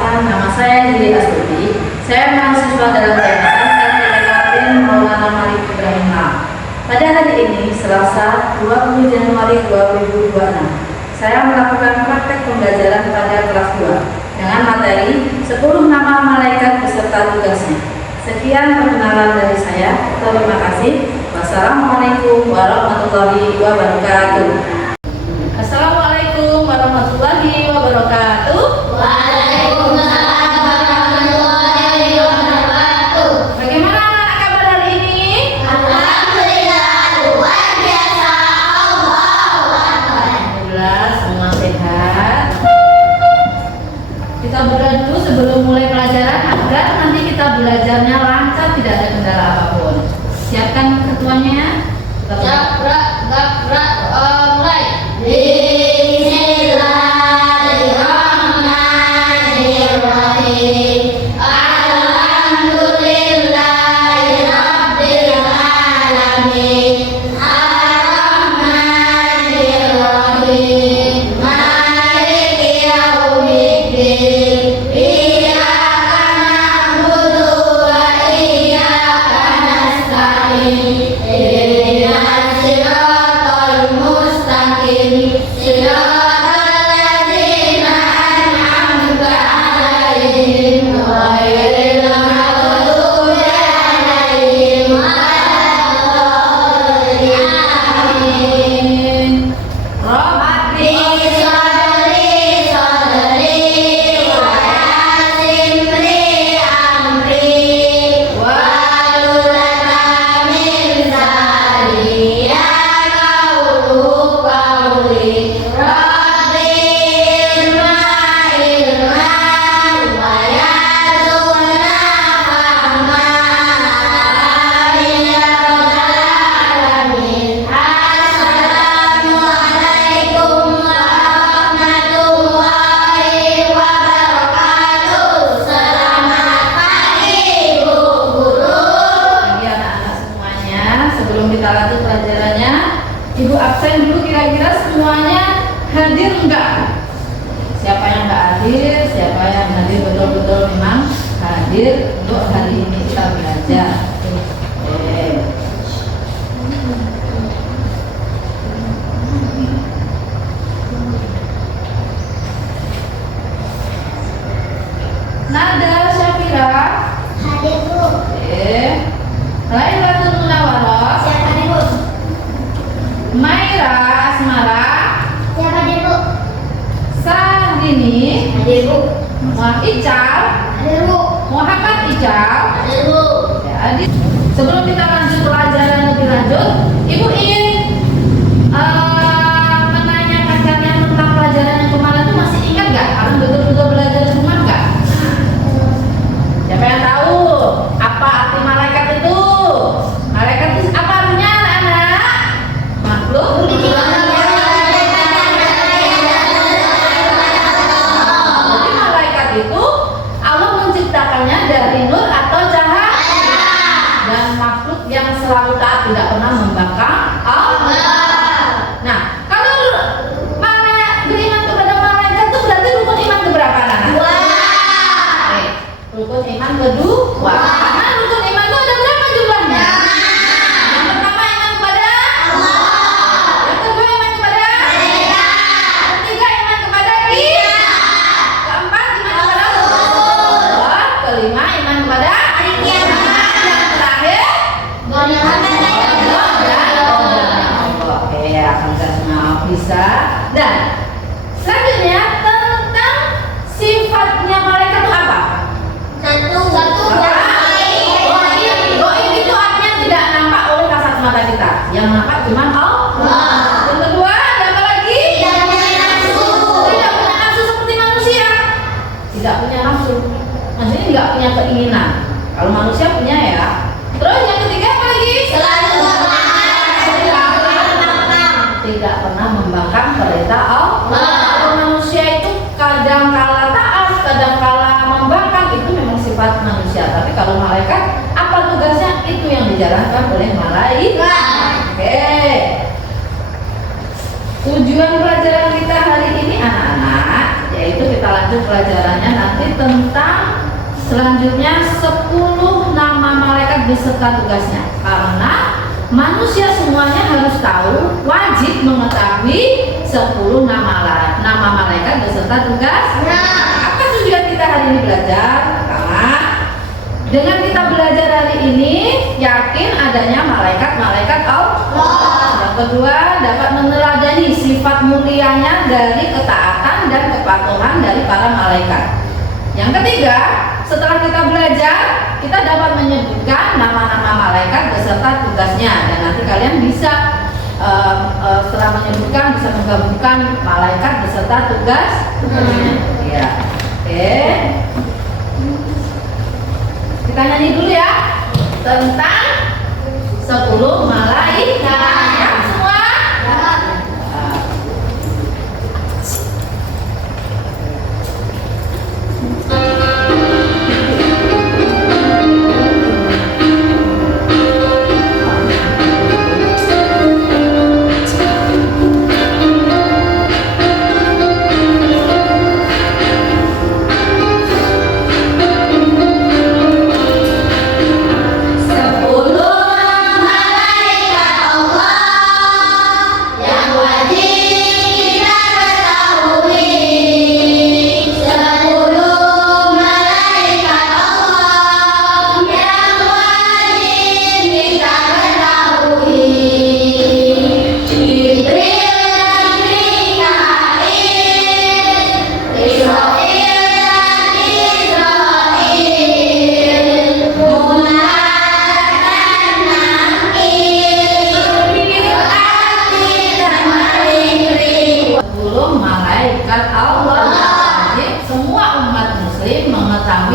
Perkenalkan, nama saya Lili Astuti. Saya mahasiswa dalam jurusan Teknik Maulana Malik Ibrahim. Pada hari ini, Selasa 20 Januari 2026, saya melakukan praktek pembelajaran pada kelas 2 dengan materi 10 nama malaikat beserta tugasnya. Sekian perkenalan dari saya. Terima kasih. Wassalamualaikum warahmatullahi wabarakatuh. Assalamualaikum warahmatullahi wabarakatuh. Waalaikumsalam warahmatullahi wabarakatuh. Bagaimana anak kabar hari ini? Alhamdulillah luar biasa. Allahu Akbar. Alhamdulillah semua sehat. Kita berdoa dulu sebelum mulai pelajaran agar nanti kita belajarnya lancar, tidak ada kendala apapun. Siapkan ketuanya. Gabrak mulai. Bismillahirrahmanirrahim. Alhamdulillahirabbil alamin. Arrahmanirrahim. Maliki yaumiddin. Iyyaka na'budu wa iyyaka nasta'in. Ihdinas siratal mustaqim. Siratal ladzina an'amta 'alaihim ghairil maghdubi 'alaihim waladdallin. Amin. Rabbi sholli wa yassirli amri wahlul min lisani yafqahu qawli. Rabbi zidni ilman wa yarzuqna fahma. Amin ya rabbal alamin. Assalamualaikum warahmatullahi wabarakatuh. Selamat pagi Bu Guru. Bagi anak-anak semuanya, sebelum kita lanjut pelajarannya, Ibu absen dulu, kira-kira semuanya hadir enggak? Siapa yang enggak hadir, siapa yang hadir betul-betul memang hadir untuk hari ini kita belajar. Oke. Nada Syafira. Hadir Bu. Oke. Lailatul Munawwaroh. Siapa hadir Bu? Maira Asmara. Siapa hadir Bu? Sahrini. Hadir Bu. Ical. Hadir Bu. Muhammad Ical. Hadir Bu. Jadi sebelum kita lanjut pelajaran lebih lanjut, Ibu ingin menanyakan kalian tentang pelajaran yang kemarin itu masih ingat nggak? Kalian betul-betul belajar di rumah nggak? Siapa yang tahu apa arti malaikat itu? Malaikat itu apa artinya, anak-anak? Makhluk. Jadi malaikat itu Allah menciptakannya dari nur atau cahaya, dan makhluk yang selalu taat, tidak pernah membangkang Allah. Nah, kalau beriman kepada malaikat itu berarti rukun iman keberapa, anak-anak? Oke, rukun iman kedua. Karena rukun iman itu ada berapa jumlahnya? Yang pertama iman kepada Allah. Yang kedua iman kepada malaikat. Yang ketiga iman kepada Dia. Keempat iman kepada Allah. Kelima iman kepada hari kiamat. Yang terakhir Oke, alhamdulillah bisa. Dan selanjutnya tentang sifatnya malaikat itu apa? Satu. Goib itu artinya tidak nampak oleh kasat mata kita. Yang nampak cuma Allah. Yang kedua, ada apa lagi? Tidak punya nafsu. Tidak punya nafsu seperti manusia. Tidak punya nafsu. Maksudnya nggak punya keinginan. Kalau manusia punya ya. Terus yang ketiga apa lagi? Selalu Tidak pernah membangkang perintah Allah. Kalau manusia itu kadang kala taat, kadang kala membangkang, itu memang sifat manusia. Tapi kalau malaikat, apa tugasnya? Itu yang dijalankan oleh malaikat. Oke. Tujuan pelajaran kita hari ini, anak-anak, yaitu kita lanjut pelajarannya nanti nanti tentang selanjutnya 10 nama malaikat beserta tugasnya. Karena manusia semuanya harus tahu, wajib mengetahui 10 nama malaikat beserta tugas. Apa tujuan kita hari ini belajar? Karena dengan kita belajar hari ini, yakin adanya malaikat-malaikat Allah. Yang kedua, dapat meneladani sifat mulianya dari ketaatan dan kepatuhan dari para malaikat. Yang ketiga, setelah kita belajar, kita dapat menyebutkan nama-nama malaikat beserta tugasnya. Dan nanti kalian bisa setelah menyebutkan bisa menggabungkan malaikat beserta tugasnya. Ya, oke. Kita nyanyi dulu ya tentang 10 malaikat. Ya, semua.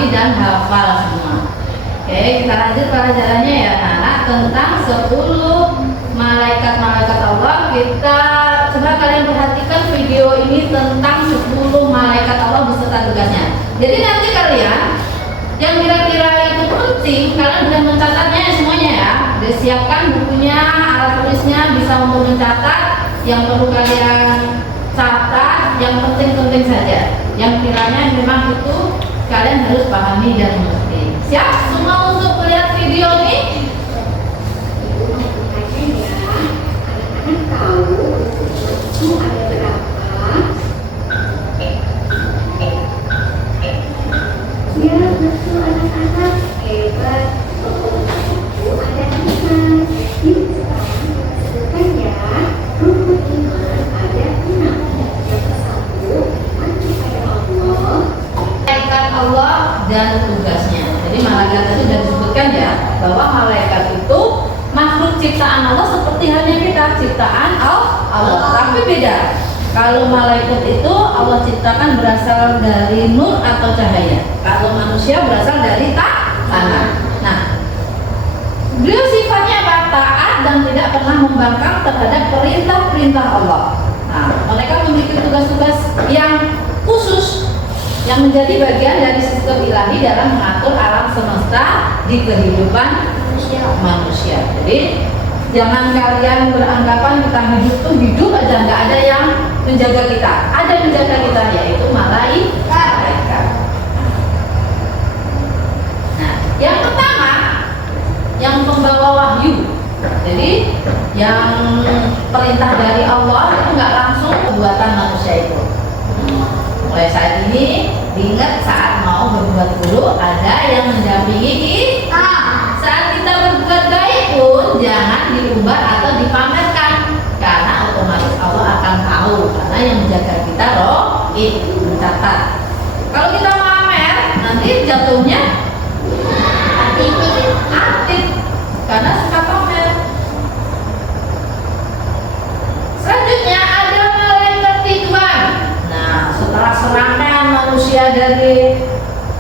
Dan hafal semua. Oke, kita lanjut pelajarannya ya anak tentang 10 malaikat-malaikat Allah. Kita coba kalian perhatikan video ini tentang 10 malaikat Allah beserta tugasnya. Jadi nanti kalian yang kira-kira itu penting, kalian sudah mencatatnya semuanya ya. Disiapkan bukunya, alat tulisnya, bisa untuk mencatat yang perlu kalian catat, yang penting-penting saja. Yang kiranya memang itu kalian harus pahami dan mengerti. Siap semua untuk melihat video ini? Anak-anak tahu itu ada berapa? Ya betul anak-anak, hebat. Itu ada 5. Yuk sekarang sebutkan ya. Rukun iman ada 6. Yang ke-1 iman kepada Allah, Malaikat Allah dan tugasnya. Jadi malaikat itu sudah disebutkan ya bahwa malaikat itu makhluk ciptaan Allah seperti halnya kita ciptaan Allah. Tapi beda. Kalau malaikat itu Allah ciptakan berasal dari nur atau cahaya. Kalau manusia berasal dari tanah. Nah, beliau sifatnya apa? Taat dan tidak pernah membangkang terhadap perintah-perintah Allah. Nah, mereka memiliki tugas-tugas yang khusus yang menjadi bagian dari sistem ilahi dalam mengatur alam semesta di kehidupan manusia. Jadi jangan kalian beranggapan kita hidup tuh hidup aja, nggak ada yang menjaga kita. Ada yang menjaga kita, yaitu malaikat. Nah, yang pertama yang membawa wahyu. Jadi yang perintah dari Allah itu nggak langsung perbuatan manusia itu. Mulai saat ini diingat saat mau berbuat buruk ada yang mendampingi kita. Saat kita berbuat baik pun jangan diumbar atau dipamerkan, karena otomatis Allah akan tahu, karena yang menjaga kita itu mencatat. Kalau kita pamer nanti jatuhnya aktif karena suka pamer. Selanjutnya ada malaikat Ridwan. Nah, setelah serangan manusia dari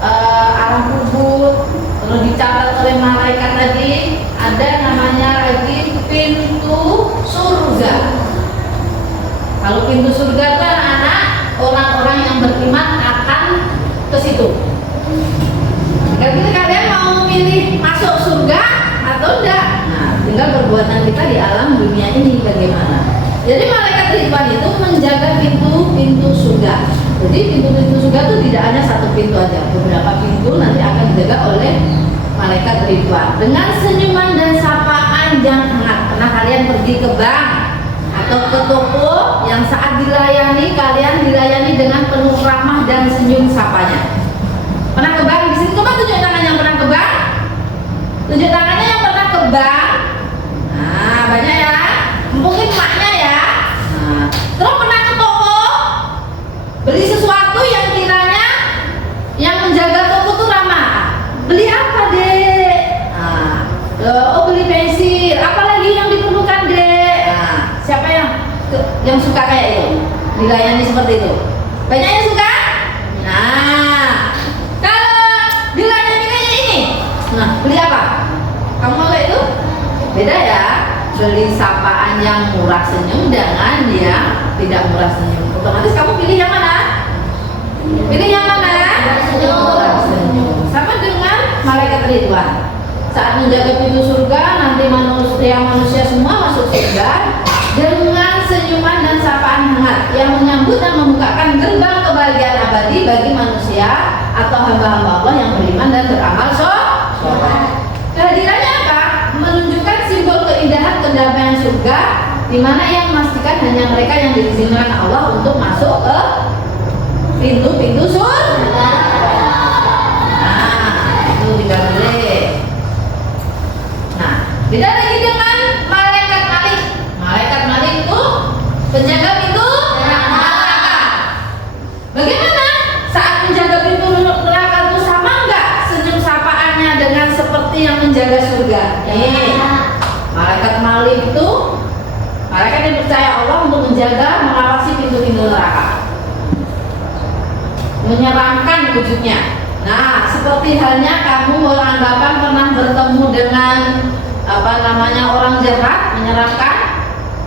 alam kubur terus dicatat oleh malaikat tadi, ada namanya lagi pintu surga. Kalau pintu surga itu anak-anak, orang-orang yang beriman akan ke situ. Jadi kalian mau milih masuk surga atau enggak? Nah, tinggal perbuatan kita di alam dunia ini bagaimana. Jadi malaikat Ridwan itu menjaga pintu-pintu surga. Jadi pintu-pintu surga itu tidak hanya satu pintu aja, beberapa pintu nanti akan dijaga oleh malaikat Ridwan dengan senyuman dan sapaan yang hangat. Pernah kalian pergi ke bank atau ke toko yang saat dilayani kalian dilayani dengan penuh ramah dan senyum sapanya? Pernah ke bank? Di sini coba tunjuk tangan yang pernah ke bank. Tunjuk tangannya yang pernah ke bank. Nah, banyak ya. Mungkin maknya ya. Nah, terus pernah ke toko beli sesuatu yang kiranya yang menjaga toko tuh ramah. Beli apa, Dek? Nah, oh beli pensil. Apalagi yang diperlukan, Dek? Nah, siapa yang suka kayak itu? Dilayani seperti itu. Banyak yang suka? Nah, kalau dilayani kayak ini, nah beli apa? Kamu mau kayak itu? Beda ya. Beli sapaan yang murah senyum dengan yang tidak murah senyum. Otomatis kamu pilih yang mana? Pilih yang mana? Murah senyum. Sama dengan malaikat Ridwan. Saat menjaga pintu surga, nanti manusia semua masuk surga dengan senyuman dan sapaan hangat yang menyambut dan membukakan gerbang kebahagiaan abadi bagi manusia atau hamba-hamba Allah yang beriman dan beramal soleh. Kehadirannya apa? Menunjukkan simbol keindahan kedamaian surga, di mana yang memastikan hanya mereka yang diizinkan Allah untuk masuk ke pintu-pintu surga. Nah, itu tidak boleh. Nah, beda lagi dengan malaikat Malik. Malaikat Malik itu penjaga pintu neraka. Bagaimana saat menjaga pintu neraka itu sama enggak senyum sapaannya dengan seperti yang menjaga surga? Malaikat Malik itu malaikat yang percaya Allah untuk menjaga mengawasi pintu-pintu neraka, menyeramkan wujudnya. Nah, seperti halnya kamu beranggapan pernah bertemu dengan orang jahat menyeramkan,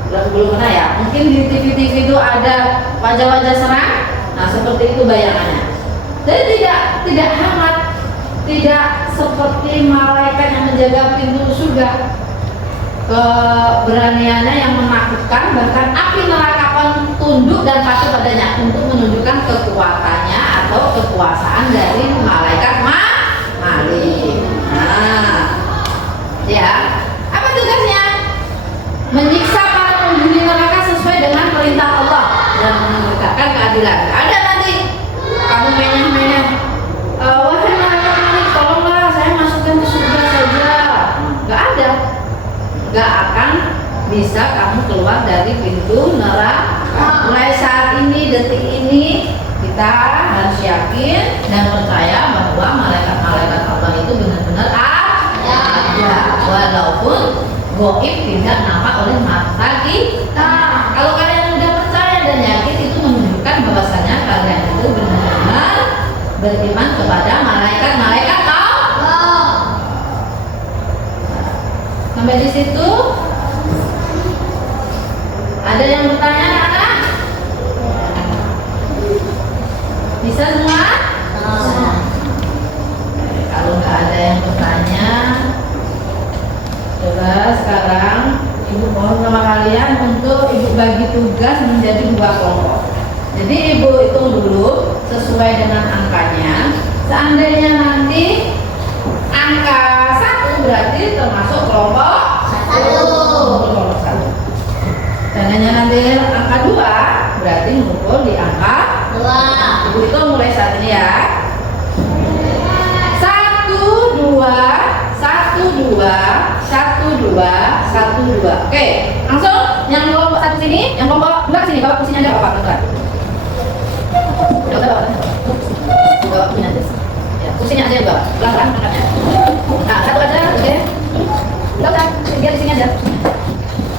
belum pernah ya? Mungkin di TV-TV itu ada wajah-wajah seram. Nah, seperti itu bayangannya. Jadi tidak hangat, tidak seperti malaikat yang menjaga pintu surga. Keberaniannya yang menakutkan, bahkan api neraka pun tunduk dan patuh padanya untuk menunjukkan kekuatannya atau kekuasaan dari malaikat Malik. Nah, ya, apa tugasnya? Menyiksa para penghuni neraka sesuai dengan perintah Allah dan menegakkan keadilan. Ada nanti kamu menyeh-menyeh, wahai malaikat Malik, tolonglah saya masukkan ke surga saja. Gak ada. Gak akan bisa kamu keluar dari pintu neraka. Mulai saat ini, detik ini, kita harus yakin dan percaya bahwa malaikat-malaikat Allah itu benar-benar ada, walaupun gaib tidak nampak oleh mata kita. Kalau kalian sudah percaya dan yakin, itu menunjukkan bahwasanya kalian itu benar-benar beriman kepada malaikat-malaikat Allah. Sampai di situ ada yang bertanya, anak? Bisa semua? Kalau nggak ada yang bertanya, coba sekarang ibu mohon sama kalian untuk ibu bagi tugas menjadi 2 kelompok. Jadi ibu hitung dulu sesuai dengan angkanya. Seandainya nanti angka 1 berarti termasuk kelompok 1. Seandainya nanti angka 2 berarti mengumpul di angka 2. Ibu itu mulai saat ini ya. 1, 2, 1, 2, 1, 2, 1, 2. Oke, langsung yang kelompok 1 sini, yang kelompok 2 sini, bawa kursinya aja Bapak, bentar. Bawa kursinya aja. Ya, kursinya aja bawa, pelan-pelan angkatnya. Nah, 1 aja, oke. Udah, biar di sini aja.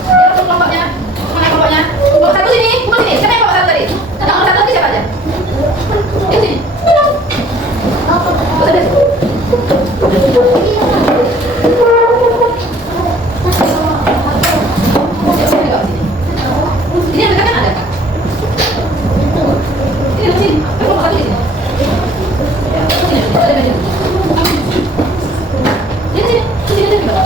Ya, langsung kelompoknya. Mana kelompoknya? Kelompok 1 sini, bukan sini. Siapa yang kelompok 1 tadi? Yang kelompok 1 tadi siapa aja? Di sini. Bosan deh. Ini yang dekatnya ada. Ini di sini. Kelompok 1 di sini. Ya, sini. Ada di sini. Di sini. Di sini juga.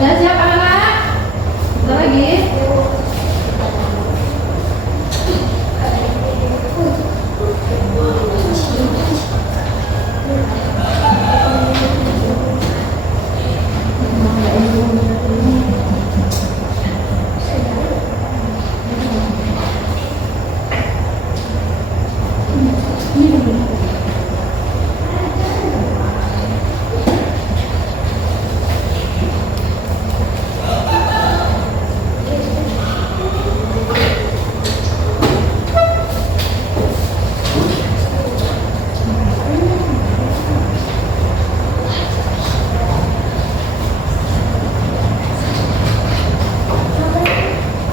Sudah siap anak-anak? Bentar lagi.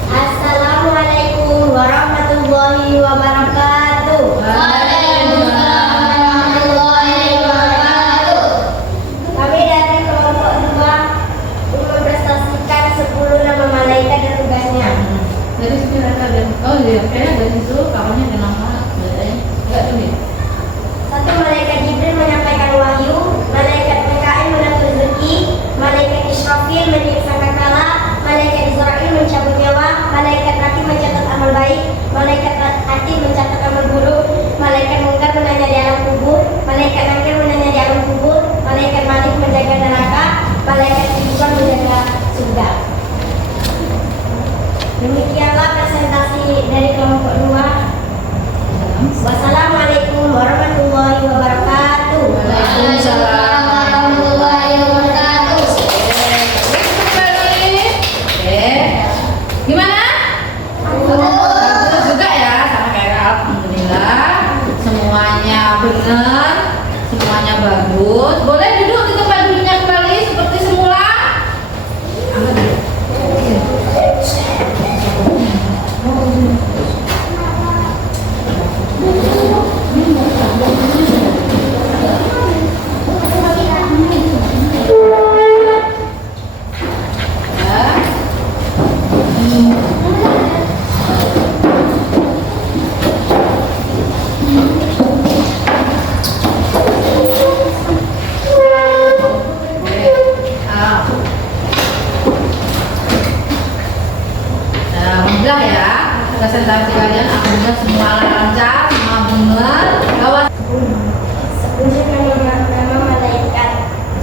Assalamualaikum warahmatullahi wabarakatuh. Waalaikumsalam warahmatullahi wabarakatuh. Kami dari kelompok 2 memprestasikan 10 nama malaikat dan tugasnya. Dari sini mereka ada. Oh iya, kayaknya dari situ kawannya ada nama. Enggak tuh nih. 1. Malaikat Jibril menyampaikan wahyu. Malaikat Mikail mengatur rezeki. Malaikat Israfil meniup sangkakala. Malaikat Israil mencabut nyawa. Malaikat Rakib mencatat amal baik. Malaikat Atid mencatat amal buruk. Malaikat Mungkar menanya di alam kubur. Malaikat Nakir menanya di alam kubur. Malaikat Malik menjaga neraka. Malaikat Ridwan menjaga surga. Demikianlah presentasi dari kelompok 2. Wassalamualaikum warahmatullahi wabarakatuh. Waalaikumsalam warahmatullahi wabarakatuh. Kembali. Gimana? Bagus juga ya, sama kayak alhamdulillah. Semuanya benar, semuanya bagus. Boleh duduk di tempat duduknya kembali seperti semula. Alhamdulillah ya, presentasi kalian alhamdulillah semua lancar, semua benar. Gawat. 10 nama malaikat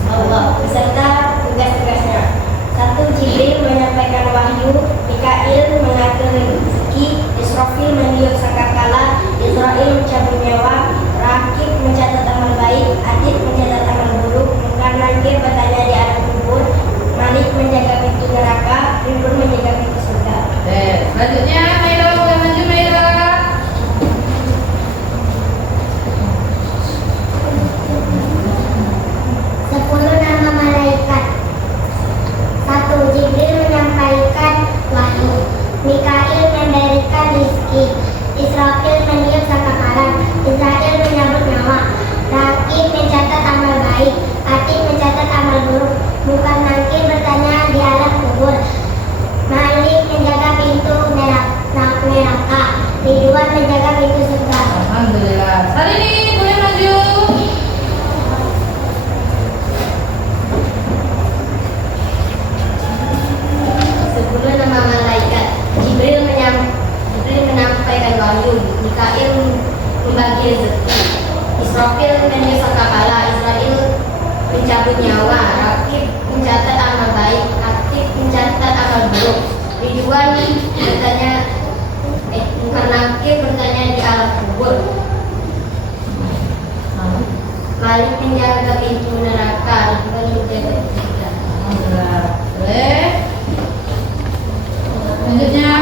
Allah beserta tugas-tugasnya. 1. Jibril menyampaikan wahyu. Mikail mengatur rezeki. Israfil meniup sangkakala. Israil mencabut nyawa. Rakib mencatat amal baik. Atid mencatat amal buruk. Mungkar Nakir bertanya di alam kubur. Malik menjaga pintu neraka. Ridwan menjaga pintu surga. Selanjutnya Maira, boleh maju Maira. Nama malaikat. 1. Jibril menyampaikan wahyu. Mikail memberikan rezeki. Israfil meniup sangkakala. Israil menyambut nyawa. Rakib mencatat amal baik. Atid mencatat amal buruk. Mungkar Nakir bertanya di alam kubur. Malik menjaga pintu neraka. Ridwan menjaga pintu surga. Alhamdulillah. Salini, boleh maju. Nama malaikat. Jibril menyampaikan wahyu. Mikail membagi rezeki. Israfil meniup sangkakala. Israil mencabut nyawa. Rakib mencatat amal baik. Atid mencatat amal buruk. Ridwan bertanya Mungkar Nakir bertanya di alam kubur. Malik menjaga pintu neraka. Ridwan menjaga pintu surga. Alhamdulillah. Boleh. Selanjutnya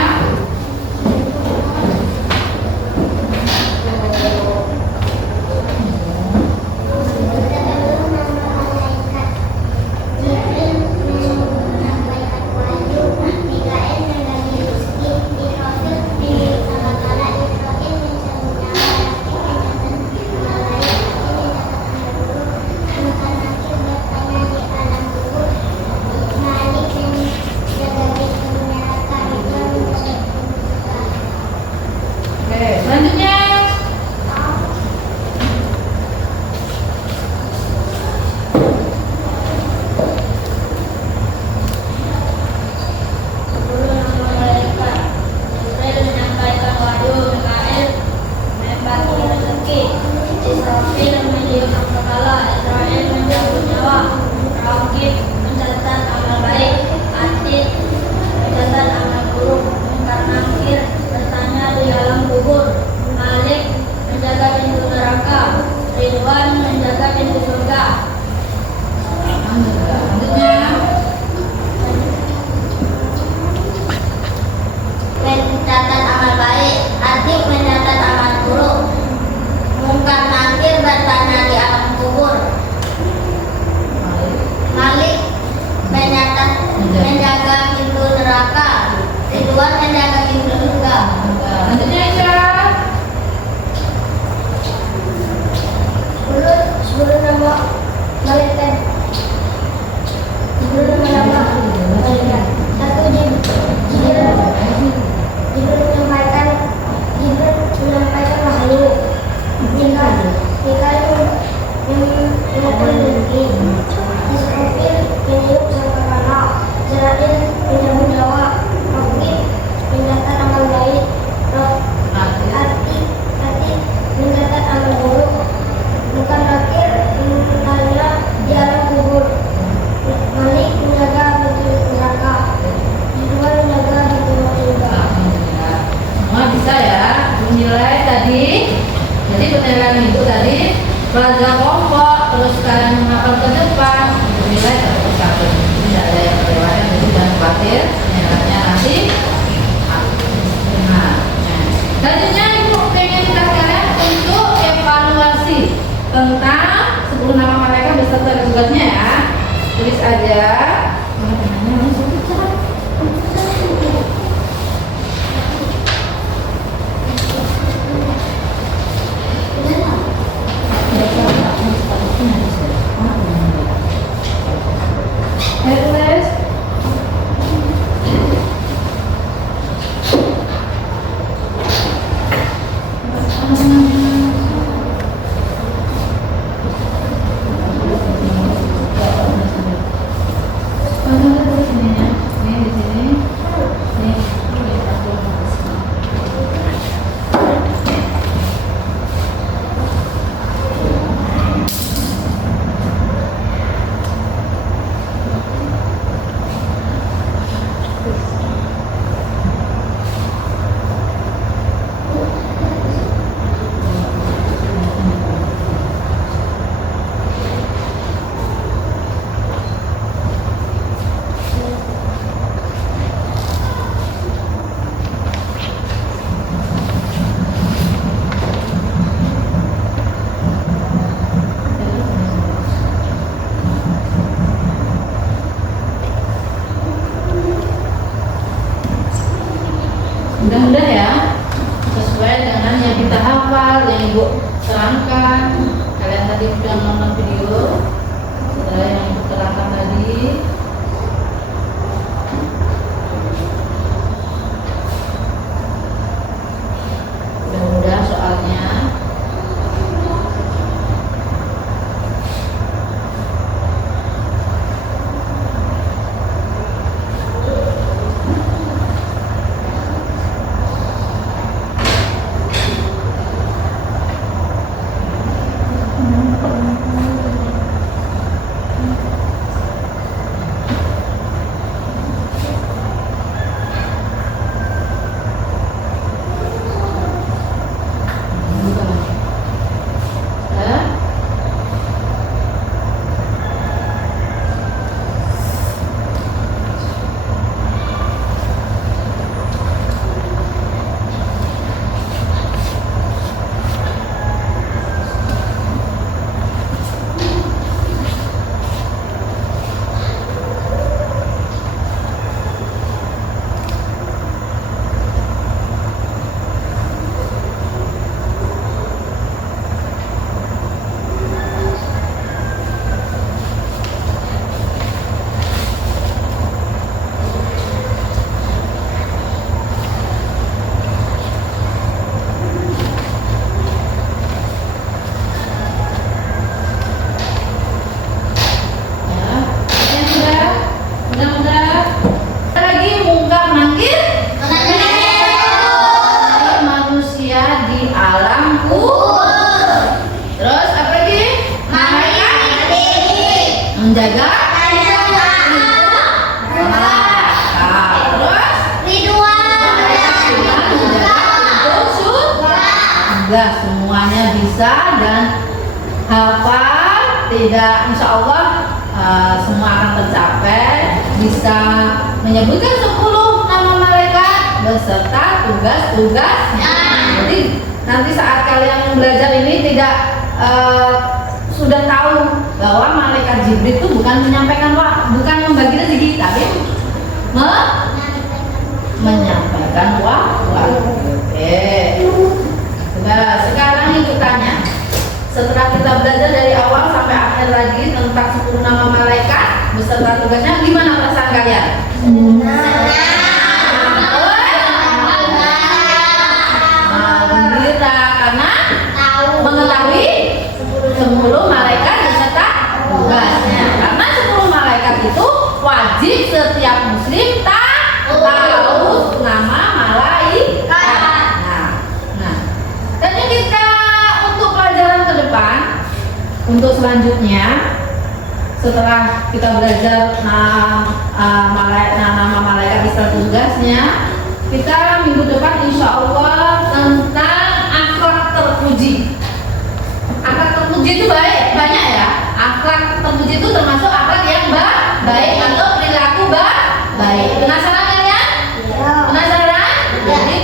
malaikat. Jibril malaikat. Satu Jibril menyampaikan wahyu. Mikail mengatur rezeki. Israfil meniup sangkakala. Zerail menyambut nyawa. Rafid mencatat amal baik. Hati mencatat amal buruk. Bukan nakir menentukannya di alam kubur. Malik menjaga pintu neraka. Ridwan menjaga pintu surga. Semua bisa ya menilai tadi. Jadi penilaian itu tadi pelajar kelompok, terus kalian menghafal ke depan, menilai satu-satu. Tidak ada yang terlewatkan, jadi jangan khawatir. Penilaiannya nanti. Nah, selanjutnya ibu pengen kita kalian untuk evaluasi tentang 10 nama mereka beserta tugasnya ya. Tulis aja. Hermes. Mudah-mudah ya sesuai dengan yang kita hafal, yang ibu terangkan. Kalian tadi sudah nonton video setelah yang ibu terangkan tadi. Mudah-mudah soalnya. Menjaga enggak semuanya bisa dan hafal, tidak, insya Allah semua akan tercapai. Bisa menyebutkan 10 nama malaikat beserta tugas-tugasnya. Jadi nanti saat kalian belajar ini tidak sudah tahu bahwa malaikat Jibril itu bukan menyampaikan bukan membagi rezeki, tapi menyampaikan wahyu. Oke. Nah, sekarang ibu tanya, setelah kita belajar dari awal sampai akhir lagi tentang nama malaikat beserta tugasnya. Gimana perasaan kalian? Gembira karena mengetahui 10 malaikat beserta tugasnya. Karena 10 malaikat itu wajib setiap muslim tahu nama malaikat. Nah, dan ini kita untuk pelajaran ke depan, untuk selanjutnya setelah kita belajar nama malaikat beserta tugasnya, kita minggu depan insya Allah tentang akhlak terpuji. Akhlak terpuji itu banyak ya. Akhlak terpuji itu termasuk akhlak yang baik atau perilaku baik. Penasaran kalian? Penasaran? Jadi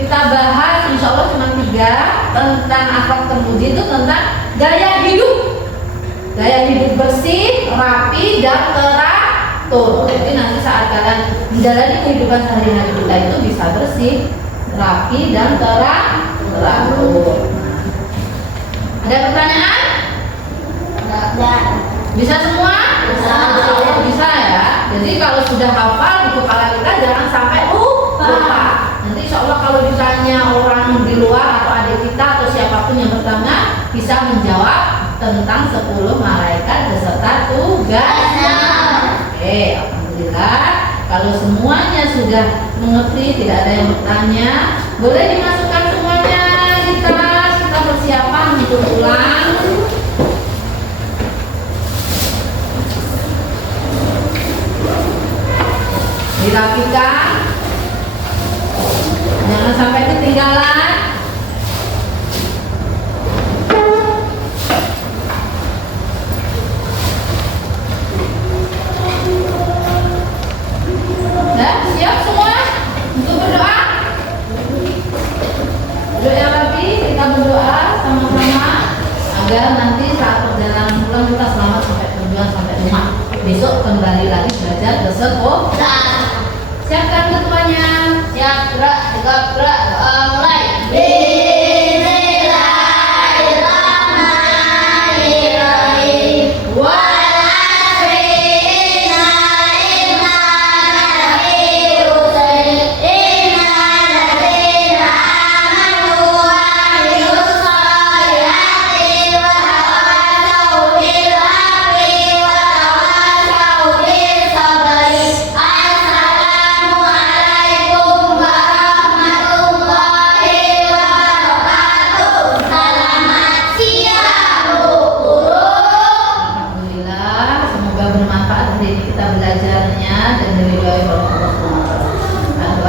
kita bahas insya Allah cuma 3 tentang akhlak terpuji itu tentang gaya hidup. Gaya hidup bersih, rapi, dan teratur. Jadi nanti saat kalian menjalani kehidupan sehari-hari kita itu bisa bersih, rapi, dan teratur. Ada pertanyaan? Bisa semua? Bisa ya. Jadi kalau sudah hafal di kepala kita jangan sampai lupa. Nanti insya Allah kalau ditanya orang di luar atau adik kita atau siapapun yang bertanya bisa menjawab tentang 10 malaikat beserta tugasnya. Oke, alhamdulillah. Kalau semuanya sudah mengerti, tidak ada yang bertanya, boleh dimasukkan semuanya kita persiapan untuk pulang. Dirapikan, jangan sampai ketinggalan. Siap semua untuk berdoa? Doa yang rapi, kita berdoa sama-sama agar nanti saat perjalanan pulang kita selamat sampai tujuan, sampai rumah. Besok kembali lagi belajar ke sekolah. Siapkan ketuanya. Siap, gerak, gerak, mulai.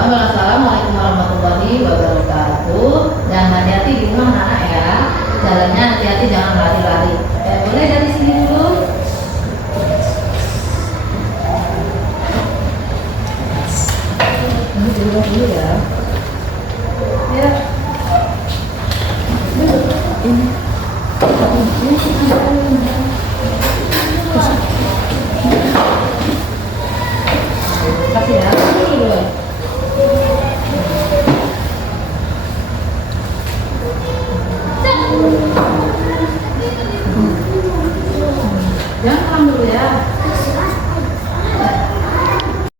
Assalamualaikum warahmatullahi wabarakatuh. Dan hati-hati di rumah anak ya. Jalannya hati-hati, jangan lari-lari. Boleh dari sini dulu. Ini dulu ya. Ya. Ini.